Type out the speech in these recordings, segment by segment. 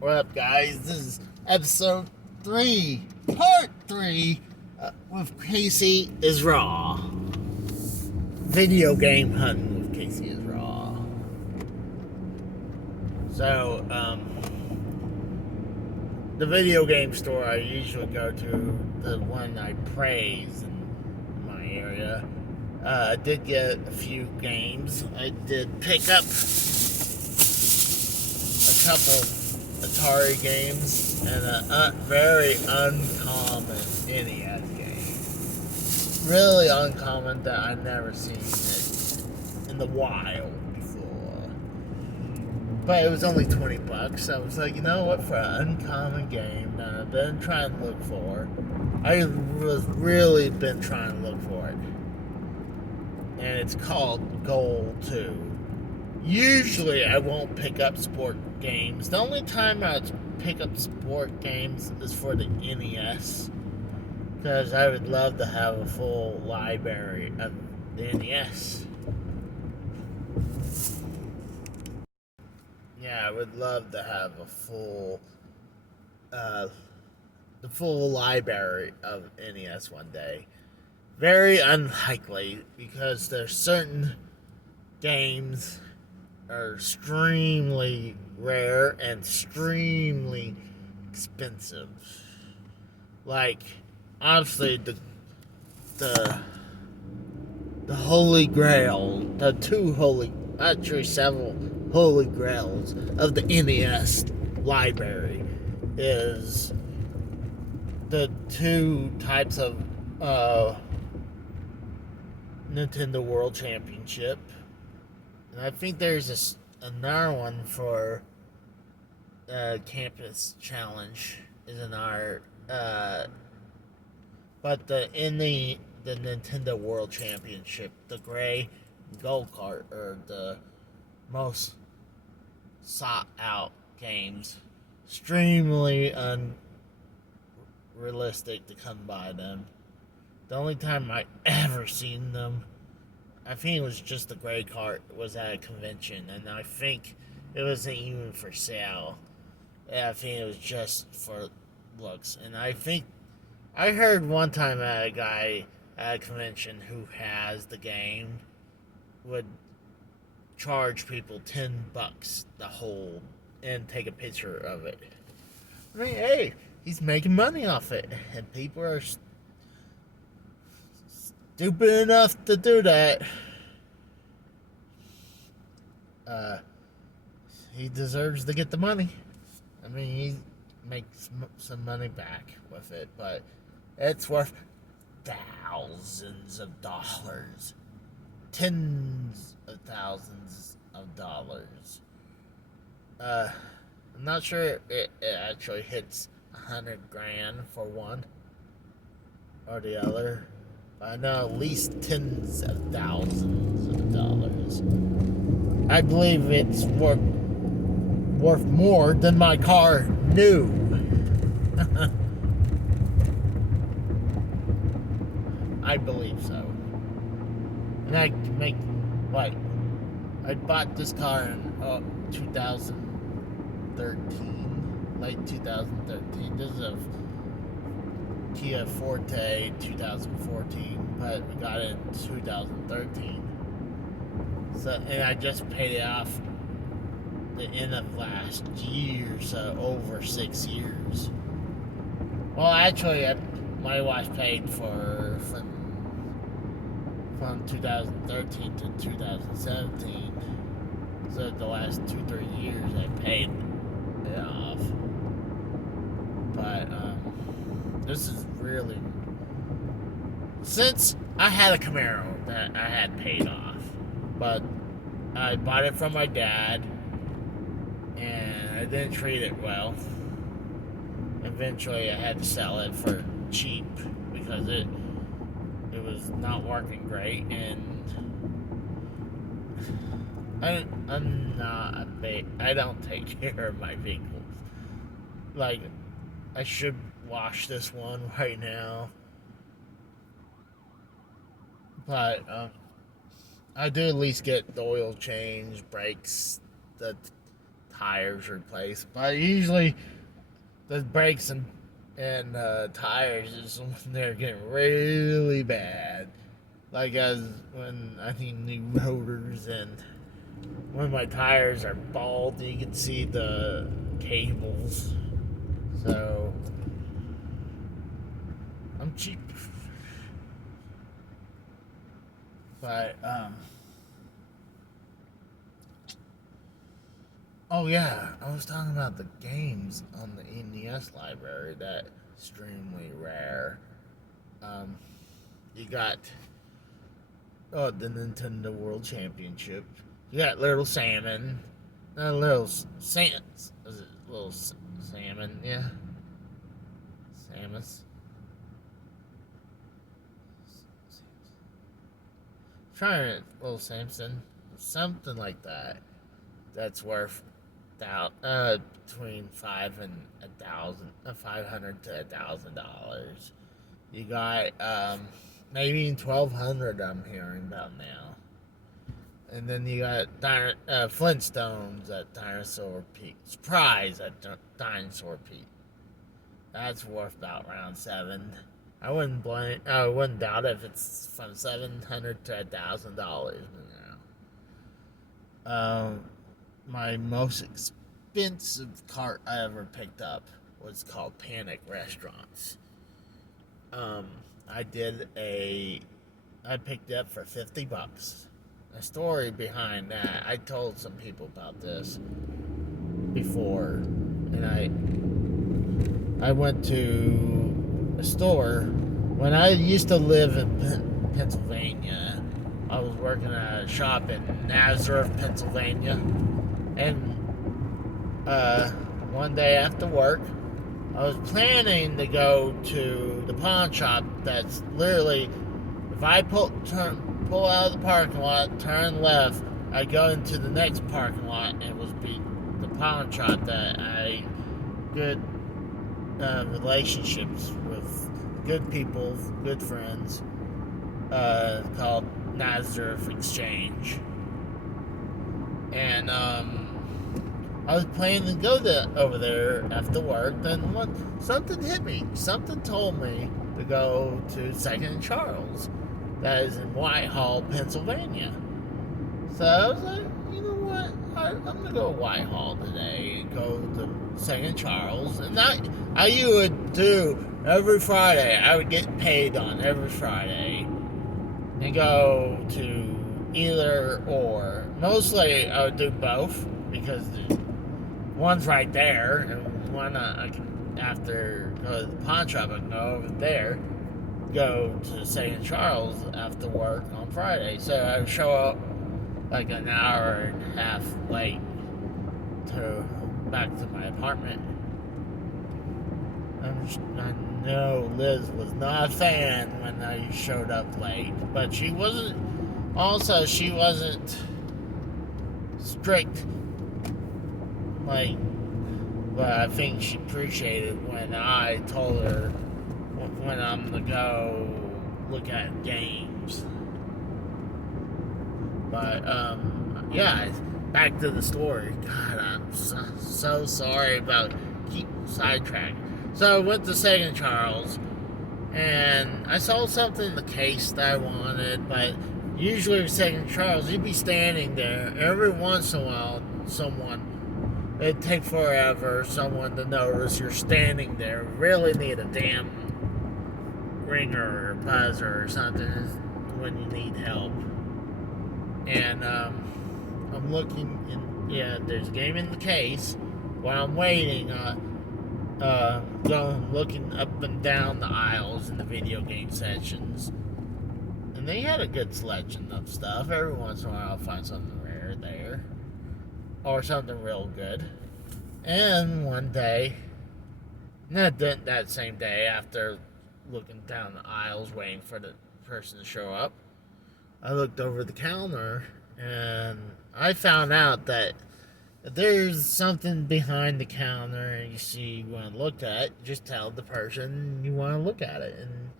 What up, guys? This is episode 3, part 3, with Casey is Raw. Video game hunting with Casey is Raw. So, the video game store I usually go to, the one I praise in my area, I did get a few games. I did pick up a couple Atari games and a very uncommon NES game. Really uncommon that I've never seen it in the wild before. But it was only $20. I was like, you know what, for an uncommon game that I've been trying to look for, I was really been trying to look for it. And it's called Goal 2. Usually I won't pick up sport games. The only time I pick up sport games is for the NES. Because I would love to have a full library of the NES. Yeah, I would love to have the full library of NES one day. Very unlikely because there's certain games are extremely rare and extremely expensive. Like, honestly, the the Holy Grail, the two holy, actually several Holy Grails of the NES library is the two types of Nintendo World Championship. And I think there's another one for Campus Challenge is another. But in the Nintendo World Championship, the gray gold card are the most sought out games. Extremely unrealistic to come by them. The only time I ever seen them, I think it was just the gray cart was at a convention, and I think it wasn't even for sale. I think it was just for looks, and I heard one time at a guy at a convention who has the game would charge people $10 to hold and take a picture of it. I mean, hey, he's making money off it, and people are stupid enough to do that. Uh, he deserves to get the money. I mean, he makes some money back with it, but it's worth thousands of dollars, tens of thousands of dollars. I'm not sure it actually hits 100 grand for one or the other. I know at least tens of thousands of dollars. I believe it's worth more than my car new. I believe so. And I can make like I bought this car in 2013, late 2013. This is a Kia Forte 2014, but we got it in 2013. So, and I just paid it off the end of last year, so over 6 years. Well, actually, my wife paid from 2013 to 2017. So the last 2-3 years, I paid it off. But this is really since I had a Camaro that I had paid off, but I bought it from my dad, and I didn't treat it well. Eventually, I had to sell it for cheap because it was not working great, and I'm not I don't take care of my vehicles. Like, I should wash this one right now, but I do at least get the oil change, brakes, the tires replaced. But usually the brakes and tires is when they're getting really bad. Like as when I need new rotors and when my tires are bald, you can see the cables. So I'm cheap. But oh yeah, I was talking about the games on the NES library that extremely rare. Um, you got the Nintendo World Championship. You got Little Salmon, not Little Sam. Is it Little Salmon? Yeah, Samus. Trying it, Little Samson, something like that. That's worth between $500 to $1,000. You got maybe 1,200. I'm hearing about now, and then you got Flintstones at Dinosaur Peak. Surprise at Dinosaur Peak. That's worth about around seven. I wouldn't blame. I wouldn't doubt if it's from $700 to $1,000. My most expensive cart I ever picked up was called Panic Restaurants. Um, I did a. I picked it up for $50. A story behind that. I told some people about this before, and I went to a store when I used to live in Pennsylvania. I was working at a shop in Nazareth, Pennsylvania, and one day after work, I was planning to go to the pawn shop. That's literally, if I pull out of the parking lot, turn left, I go into the next parking lot, and it was the pawn shop that I good relationships with, good people, good friends, called Nazareth Exchange, and I was planning to go over there after work. Then something hit me. Something told me to go to Second and Charles, that is in Whitehall, Pennsylvania. So I was like, you know what? I'm gonna go to Whitehall today and go to Second Charles, and I would do every Friday. I would get paid on every Friday and go to either or. Mostly I would do both because one's right there, and one I can, after go to the pawn shop, I can go over there, go to St. Charles after work on Friday. So I would show up like an hour and a half late back to my apartment. I know Liz was not a fan when I showed up late, but she wasn't. Also, she wasn't strict. But I think she appreciated when I told her when I'm gonna go look at games. But yeah, back to the story. God, I'm so sorry about keep sidetracked. So I went to Second Charles, and I saw something in the case that I wanted, but usually with Second Charles, you'd be standing there. Every once in a while, it'd take forever, someone to notice you're standing there. Really need a damn ringer or buzzer or something when you need help. And I'm looking, there's a game in the case. While I'm waiting, looking up and down the aisles in the video game sections, and they had a good selection of stuff. Every once in a while I'll find something rare there, or something real good. And one day, not that same day, after looking down the aisles waiting for the person to show up, I looked over the counter, and I found out that there's something behind the counter and you want to look at, just tell the person you want to look at it. And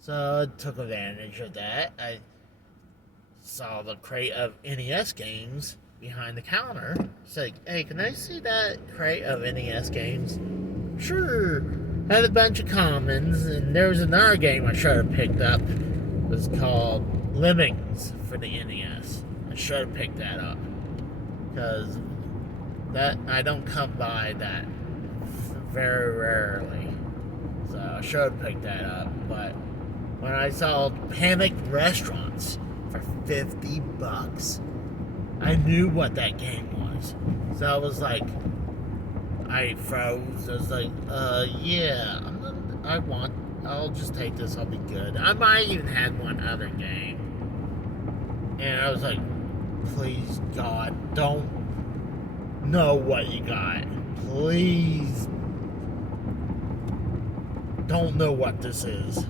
so I took advantage of that. I saw the crate of NES games, behind the counter. It's like, hey, can I see that crate of NES games? Sure. Had a bunch of commons, and there was another game I should have picked up. It was called Lemmings for the NES. I should have picked that up. Because that I don't come by that very rarely. So I should have picked that up. But when I saw Panic Restaurants for $50, I knew what that game was. So I was like, I froze. I was like, yeah, I'll just take this. I'll be good. I might even had one other game. And I was like, please, God, don't know what you got. Please don't know what this is.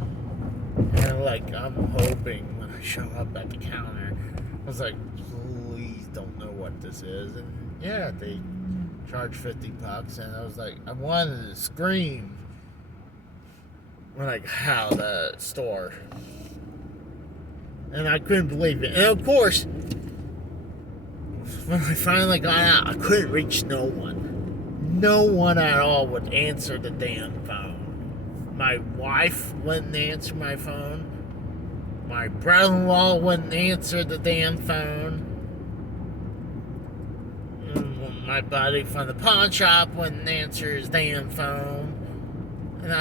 And like, I'm hoping when I show up at the counter, I was like, please don't know what this is. And yeah, they charged $50, and I was like, I wanted to scream when I got out of the store. And I couldn't believe it. And of course, when I finally got out, I couldn't reach no one. No one at all would answer the damn phone. My wife wouldn't answer my phone. My brother-in-law wouldn't answer the damn phone. My buddy from the pawn shop wouldn't answer his damn phone. And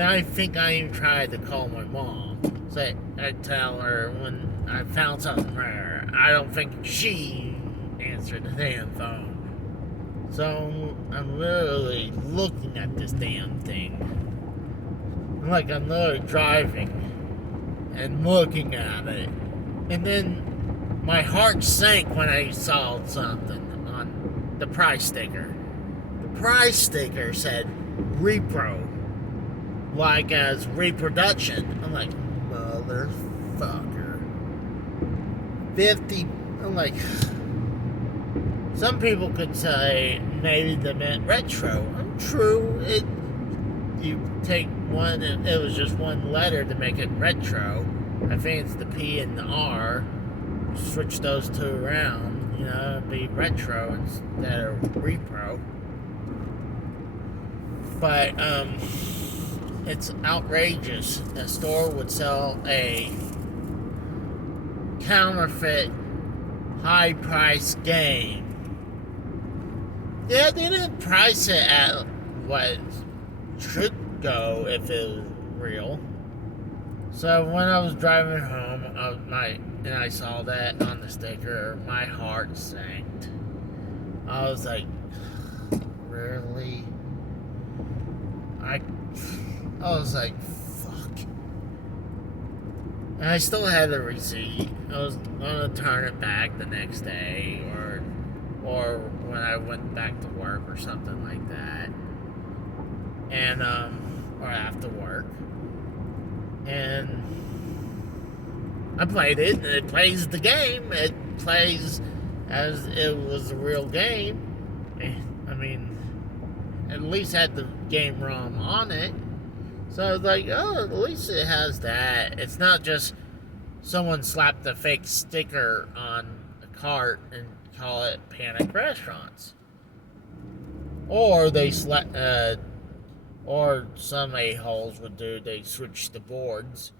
I think I even tried to call my mom. So I'd tell her when I found something rare. I don't think she answered the damn phone. So I'm literally looking at this damn thing. Like I'm literally driving and looking at it. And then my heart sank when I saw something on the price sticker. The price sticker said repro, like as reproduction. I'm like, motherfucker. 50. I'm like, some people could say maybe they meant retro. True, you take one, it was just one letter to make it retro. I think it's the P and the R. Switch those two around, it'd be retro instead of repro. But it's outrageous. A store would sell a counterfeit high price game. Yeah, they didn't price it at what it should go if it was real. So when I was driving home, and I saw that on the sticker, my heart sank. I was like, really? I was like, fuck. And I still had the receipt. I was gonna turn it back the next day, or when I went back to work or something like that. And or after work. And I played it, and it plays the game. It plays as it was a real game. I mean, at least had the game ROM on it. So I was like, oh, at least it has that. It's not just someone slapped a fake sticker on a cart and call it Panic Restaurants. Or they or some a-holes would do, they switch the boards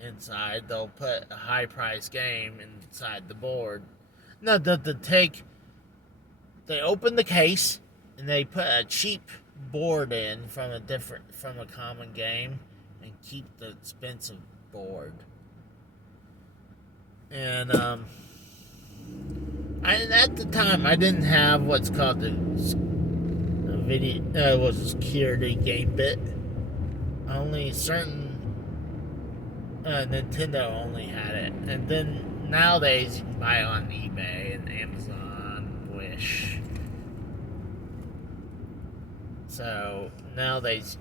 inside. They'll put a high-priced game inside the board. No, they open the case and they put a cheap board in from a common game and keep the expensive board. And at the time I didn't have what's called the security game bit. Only certain Nintendo only had it, and then nowadays you can buy it on eBay and Amazon, Wish. So nowadays,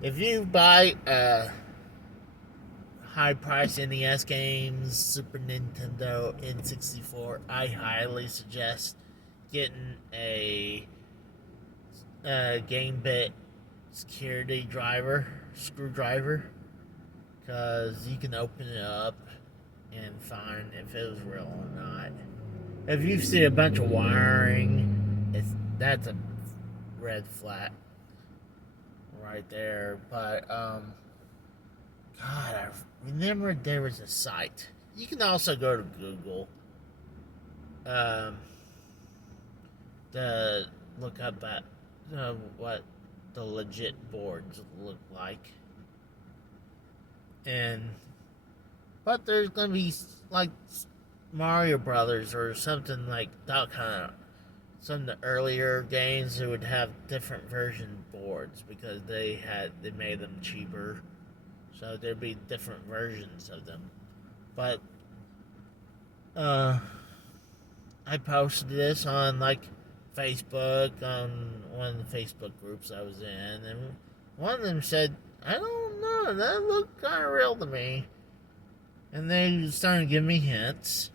if you buy high-price NES games, Super Nintendo, N64, I highly suggest getting a game bit security screwdriver, because you can open it up and find if it was real or not. If you see a bunch of wiring, that's a red flag right there. But God, I remember there was a site. You can also go to Google um, to look up at what the legit boards look like, and but there's gonna be like Mario Brothers or something like that kind of some of the earlier games that would have different version boards because they made them cheaper, so there'd be different versions of them. But uh, I posted this on like Facebook on one of the Facebook groups I was in, and one of them said, "I don't know, that looked kind of real to me," and they started giving me hints.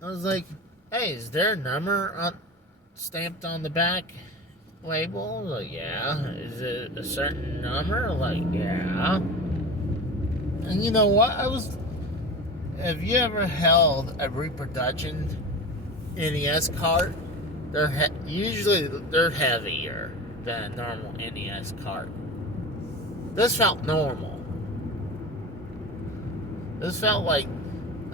I was like, "Hey, is there a number stamped on the back label?" Like, yeah. Is it a certain number? Like, yeah. And you know what? Have you ever held a reproduction NES cart? Usually they're heavier than a normal NES cart. This felt normal. This felt like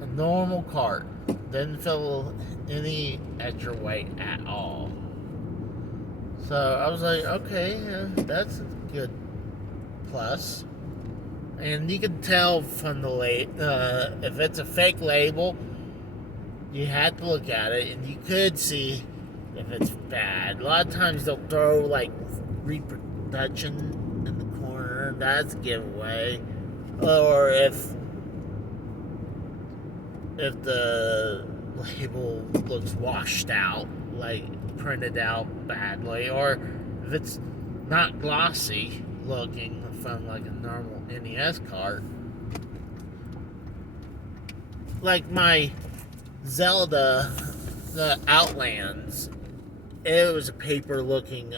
a normal cart. Didn't feel any extra weight at all. So I was like, okay, that's a good plus. And you can tell from the if it's a fake label, you have to look at it, and you could see if it's bad. A lot of times they'll throw like reproduction in the corner. That's a giveaway. Or if the label looks washed out, like printed out badly, or if it's not glossy looking from like a normal NES cart. Like my Zelda, the Outlands, it was a paper looking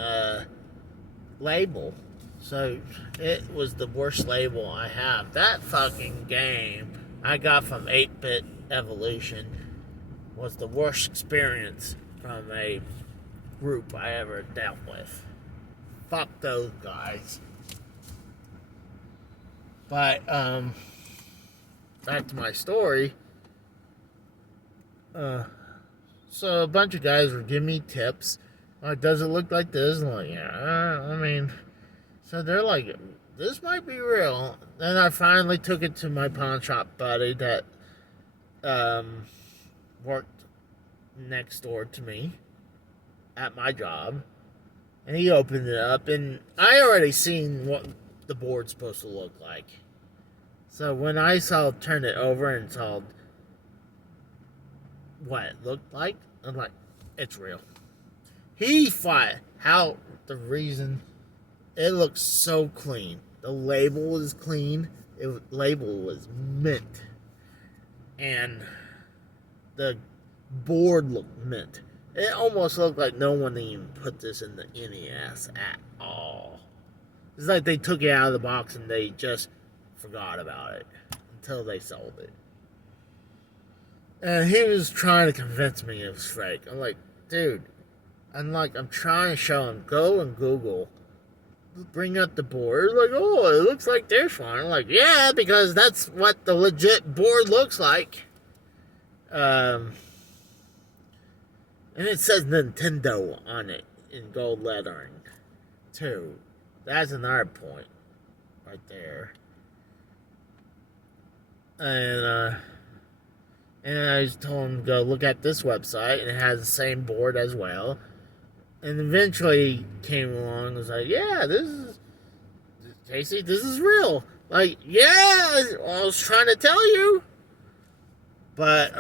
label. So it was the worst label I have. That fucking game I got from 8-Bit Evolution was the worst experience from a group I ever dealt with. Fuck those guys. But back to my story. So a bunch of guys were giving me tips. Like, does it look like this? I'm like, yeah. I mean, so they're like, this might be real. Then I finally took it to my pawn shop buddy that worked next door to me at my job, and he opened it up, and I already seen what the board's supposed to look like. So when I turned it over and saw what it looked like, I'm like, it's real. He fought how the reason it looks so clean. The label was clean. Label was mint, and the board looked mint. It almost looked like no one even put this in the NES at all. It's like they took it out of the box and they just forgot about it until they sold it. And he was trying to convince me it was fake. I'm like, dude, I'm trying to show him, go and Google, bring up the board. Like, oh, it looks like this one. I'm like, yeah, because that's what the legit board looks like. And it says Nintendo on it in gold lettering, too. That's another point right there. And I just told him to go look at this website, and it has the same board as well. And eventually came along and was like, yeah, Casey, this is real. Like, yeah, I was trying to tell you. But,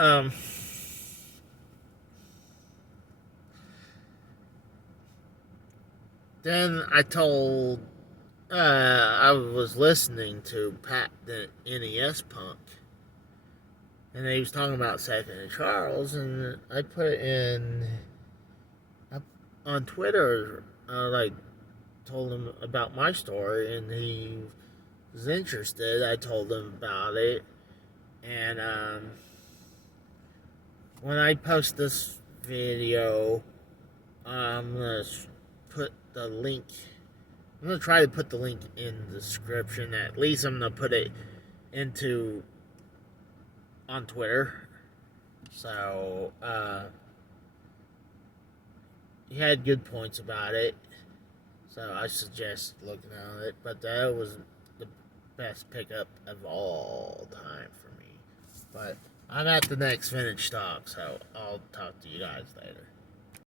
then I was listening to Pat the NES Punk, and he was talking about Second and Charles, and I put it in on Twitter, told him about my story, and he was interested. I told him about it, and when I post this video, I'm gonna put the link. I'm gonna try to put the link in the description. At least I'm gonna put it into on Twitter. So he had good points about it. So I suggest looking at it. But that was the best pickup of all time for me. But I'm at the next vintage stock, so I'll talk to you guys later.